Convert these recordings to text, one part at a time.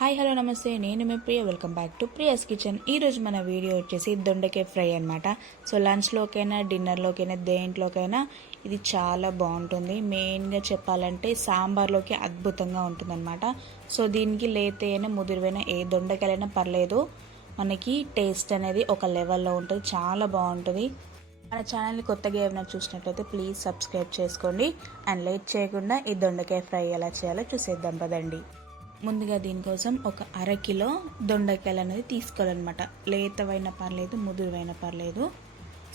Hi hello నమస్తే. నేను మీ Priya. Welcome back to Priya's kitchen ఈరోజు మన వీడియో వచ్చేసి దొండకాయ ఫ్రై అనమాట సో లంచ్లోకైనా డిన్నర్లోకైనా దేంట్లోకైనా ఇది చాలా బాగుంటుంది. మెయిన్గా చెప్పాలంటే సాంబార్లోకి అద్భుతంగా ఉంటుందన్నమాట. సో దీనికి లేతైనా ముదిరివైనా ఏ దొండకాయలైనా పర్లేదు. మనకి టేస్ట్ అనేది ఒక లెవెల్లో ఉంటుంది. చాలా బాగుంటుంది. మన ఛానల్ని కొత్తగా ఏమైనా చూసినట్లయితే ప్లీజ్ సబ్స్క్రైబ్ చేసుకోండి. అండ్ లేట్ చేయకుండా ఈ దొండకాయ ఫ్రై ఎలా చేయాలో చూసేద్దాం పదండి. ముందుగా దీనికోసం ఒక అర కిలో దొండకాయలు అనేది తీసుకోవాలన్నమాట. లేతవైనా పర్లేదు ముదురువైన పర్లేదు.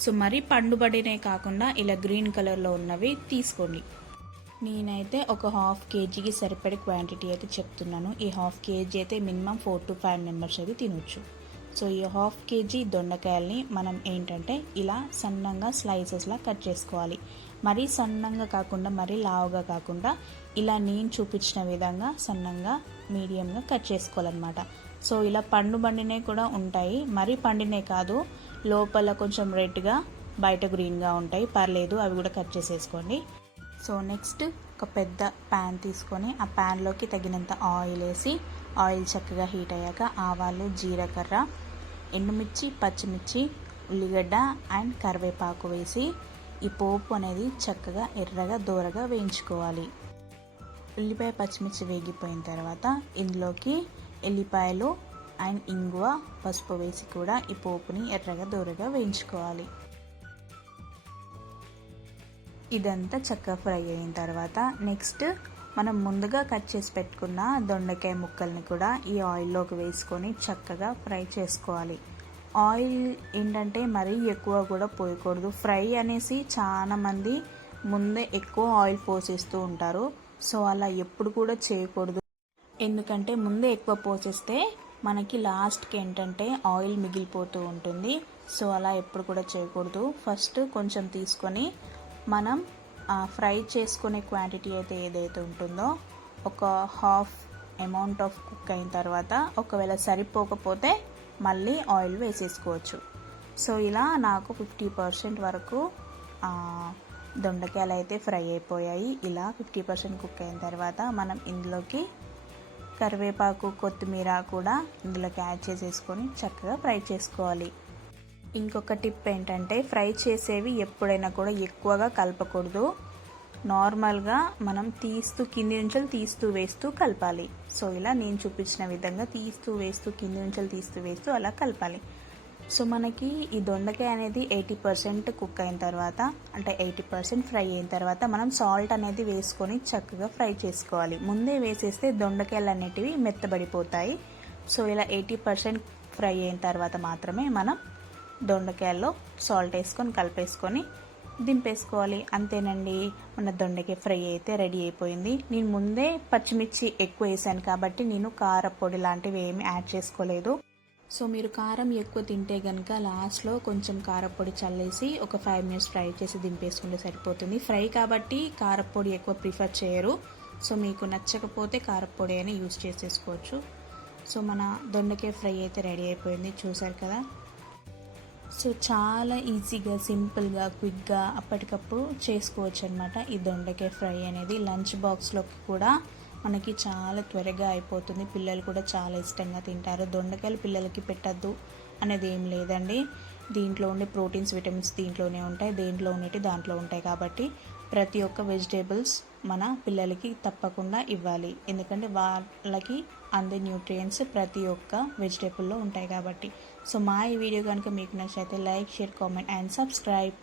సో మరి పండుబడినే కాకుండా ఇలా గ్రీన్ కలర్లో ఉన్నవి తీసుకోండి. నేనైతే ఒక హాఫ్ కేజీకి సరిపడే క్వాంటిటీ అయితే చెప్తున్నాను. ఈ హాఫ్ కేజీ అయితే minimum four to five members అయితే తినొచ్చు. సో ఈ హాఫ్ కేజీ దొండకాయల్ని మనం ఏంటంటే ఇలా సన్నంగా స్లైసెస్లా కట్ చేసుకోవాలి. మరీ సన్నంగా కాకుండా మరీ లావుగా కాకుండా ఇలా నేను చూపించిన విధంగా సన్నంగా మీడియంగా కట్ చేసుకోవాలన్నమాట. సో ఇలా పండు పండినవి కూడా ఉంటాయి. మరీ పండినే కాదు లోపల కొంచెం రెడ్గా బయట గ్రీన్గా ఉంటాయి. పర్లేదు అవి కూడా కట్ చేసేసుకోండి. సో నెక్స్ట్ ఒక పెద్ద ప్యాన్ తీసుకొని ఆ ప్యాన్లోకి తగినంత ఆయిల్ వేసి ఆయిల్ చక్కగా హీట్ అయ్యాక ఆవాలు జీలకర్ర ఎండుమిర్చి పచ్చిమిర్చి ఉల్లిగడ్డ అండ్ కరివేపాకు వేసి ఈ పోపు అనేది చక్కగా ఎర్రగా దూరగా వేయించుకోవాలి. ఉల్లిపాయ పచ్చిమిర్చి వేగిపోయిన తర్వాత ఇందులోకి ఎల్లిపాయలు అండ్ ఇంగువ పసుపు వేసి కూడా ఈ పోపుని ఎర్రగా దూరగా వేయించుకోవాలి. ఇదంతా చక్కగా ఫ్రై అయిన తర్వాత నెక్స్ట్ మనం ముందుగా కట్ చేసి పెట్టుకున్న దొండకాయ ముక్కల్ని కూడా ఈ ఆయిల్లోకి వేసుకొని చక్కగా ఫ్రై చేసుకోవాలి. ఆయిల్ ఏంటంటే మరీ ఎక్కువ కూడా పోయకూడదు. ఫ్రై అనేసి చాలా మంది ముందే ఎక్కువ ఆయిల్ పోసేస్తూ ఉంటారు. సో అలా ఎప్పుడు కూడా చేయకూడదు. ఎందుకంటే ముందే ఎక్కువ పోసేస్తే మనకి లాస్ట్కి ఏంటంటే ఆయిల్ మిగిలిపోతూ ఉంటుంది. సో అలా ఎప్పుడు కూడా చేయకూడదు. ఫస్ట్ కొంచెం తీసుకొని మనం ఫ్రై చేసుకునే క్వాంటిటీ అయితే ఏదైతే ఉంటుందో ఒక హాఫ్ అమౌంట్ ఆఫ్ కుక్ అయిన తర్వాత ఒకవేళ సరిపోకపోతే మళ్ళీ ఆయిల్ వేసేసుకోవచ్చు. సో ఇలా నాకు ఫిఫ్టీ పర్సెంట్ వరకు దొండకాయలు అయితే ఫ్రై అయిపోయాయి. ఇలా ఫిఫ్టీ పర్సెంట్ కుక్ అయిన తర్వాత మనం ఇందులోకి కరివేపాకు కొత్తిమీర కూడా ఇందులోకి యాడ్ చేసేసుకొని చక్కగా ఫ్రై చేసుకోవాలి. ఇంకొక టిప్ ఏంటంటే ఫ్రై చేసేవి ఎప్పుడైనా కూడా ఎక్కువగా కలపకూడదు. నార్మల్గా మనం తీస్తూ కింది నుంచి తీస్తూ వేస్తూ కలపాలి. సో ఇలా నేను చూపించిన విధంగా తీస్తూ వేస్తూ కింది నుంచి తీస్తూ వేస్తూ అలా కలపాలి. సో మనకి ఈ దొండకాయ అనేది ఎయిటీ పర్సెంట్ కుక్ అయిన తర్వాత అంటే ఎయిటీ పర్సెంట్ ఫ్రై అయిన తర్వాత మనం సాల్ట్ అనేది వేసుకొని చక్కగా ఫ్రై చేసుకోవాలి. ముందే వేసేస్తే దొండకాయలు అనేటివి మెత్తబడిపోతాయి. సో ఇలా ఎయిటీ పర్సెంట్ ఫ్రై అయిన తర్వాత మాత్రమే మనం దొండకాయల్లో సాల్ట్ వేసుకొని కలిపేసుకొని దింపేసుకోవాలి. అంతేనండి. మన దొండకాయ ఫ్రై అయితే రెడీ అయిపోయింది. నేను ముందే పచ్చిమిర్చి ఎక్కువ వేసాను కాబట్టి నేను కారపొడి లాంటివి ఏమి యాడ్ చేసుకోలేదు. సో మీరు కారం ఎక్కువ తింటే కనుక లాస్ట్లో కొంచెం కారపొడి చల్లేసి ఒక ఫైవ్ మినిట్స్ ఫ్రై చేసి దింపేసుకుంటే సరిపోతుంది. ఫ్రై కాబట్టి కారపొడి ఎక్కువ ప్రిఫర్ చేయరు. సో మీకు నచ్చకపోతే కారపొడి అయినా యూస్ చేసేసుకోవచ్చు. సో మన దొండకాయ ఫ్రై అయితే రెడీ అయిపోయింది. చూసారు కదా? సో చాలా ఈజీగా సింపుల్గా క్విక్గా అప్పటికప్పుడు చేసుకోవచ్చు అనమాట ఈ దొండకాయ ఫ్రై అనేది లంచ్ బాక్స్లోకి కూడా మనకి చాలా త్వరగా అయిపోతుంది. పిల్లలు కూడా చాలా ఇష్టంగా తింటారు. దొండకాయలు పిల్లలకి పెట్టద్దు అనేది ఏం లేదండి. దీంట్లో ఉండే ప్రోటీన్స్ విటమిన్స్ దీంట్లోనే ఉంటాయి. దేంట్లో ఉండేవి దాంట్లో ఉంటాయి కాబట్టి ప్రతి ఒక్క వెజిటేబుల్స్ మన పిల్లలకి తప్పకుండా ఇవ్వాలి. ఎందుకంటే వాళ్ళకి అందే న్యూట్రియంట్స్ ప్రతి ఒక్క వెజిటేబుల్లో ఉంటాయి కాబట్టి. సో మా ఈ వీడియో కనుక మీకు నచ్చితే like share comment and subscribe.